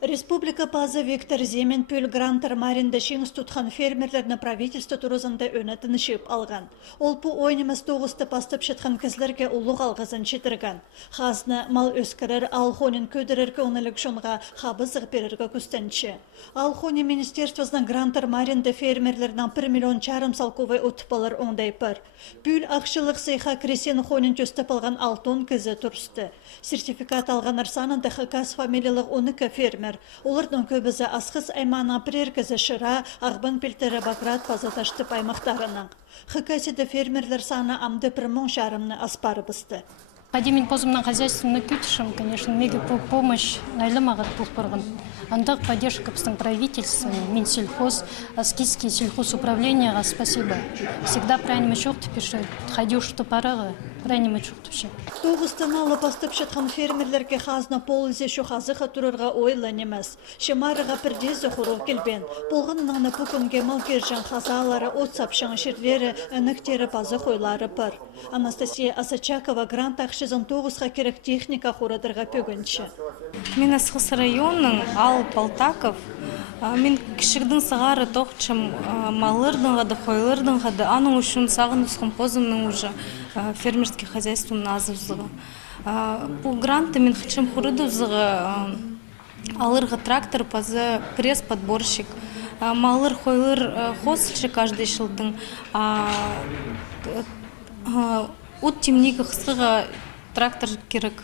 Республика Паза Виктор Земен пөл грантар маринда шеңіз тұтқан фермерлерні правительство турызында өнетін шеп алған. Ол пу ойнымыз тоғысты пастып шытқан кізлерге ұлық алғызын шетірген. Хазны мал өскірір алхонин көдіріргі онылық шонға қабызық беріргі күстенші. Алхони министерствосының грантар маринда фермерлерінің 1,5 миллион салковай ұтпалар оңдай пар. Пүл ақшылық сейха кресен хонин төстіп алған 6 тонн кізі тұрсты. Сертификат алған арсанында хакас фамилиялық 12 фермер. Олардың көбізі асқыз аймана преркізі шыра, ағбан пелтері Баграт пазаташты аймақтарының. Хакасиді фермерлер саны амды 1,5 миллион аспары бысты. Мен позымның хозяйственный күтішім, конечно, мега помощь найлымағыт бұлпырғын. Андық поддержка біздің правительства, Минсельхоз, Аскидский сельхозуправления, спасибо. Всегда правильно шоқты пишет, ходил, что параға, правильно шоқты пишет. Тоғыстана лапастып шытқан фермерлерге хазна полызе шухазыға тұрырға ойлан емес. Шымарыға бірдезі құру келбен. Болғыннаны бүкінге малгержан хазалары, отсапшың шерлері, әніктері пазы қойлары пар. Анастасия Асачакова грант ақшызын 9-ға керек техника құрадырға пөгінші. Мен Асқыс районның Ал Палтаков. Мен кішігдің сағары тоқчым малырдың ғады, қойлырдың ғады. Аның үшін сағын ұсқын позымның уже фермерский хозяйствоның азывзығы. Бұл гранты мен қычым құрыды ұзығы алырғы трактор, пазы пресс-подборщик. Малыр, қойлыр қосылшы каждый жылдың. От темнегі қысқыға трактор керек.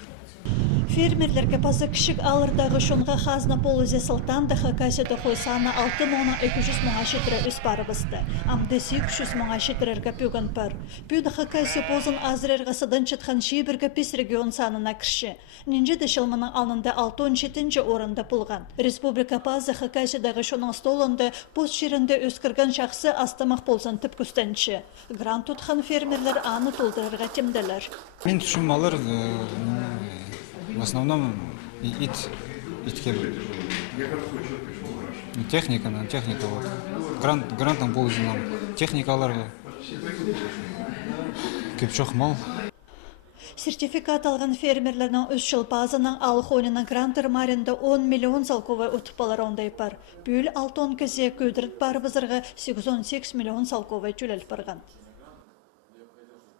Фермерлерге пазы кішік алырдағы шонға хазна полузе сылтанды хакасиды қойсаны 6,200,000 шетірі үс бары бісті. Амды 800,000 шетірерге пөгін пар. Пүйді хакаси позын азырерға сыдын чытқан шейбіргі 5 регион санына кірші. Ненже дешілмінің алында 6-7 орында пұлған. Республика Пазы хакасидағы шоның столында пост жерінде өскірген шақсы астамақ болсын түп күстенші. Грант тұтқан фермерлер аны толдырырға темділер. Мен түшім алыр в основном итке техника вот. Грантом болызынан техникаларға көп жоқ мал. Сертификат алған фермерлерінің 3 жыл базының алхонының грантыр маринда 10 миллион салковай ұтпалар ондай пар. Бөл 6 тонн көзе көдірт бар бізіргі 8-18 миллион салковай жүлел барған.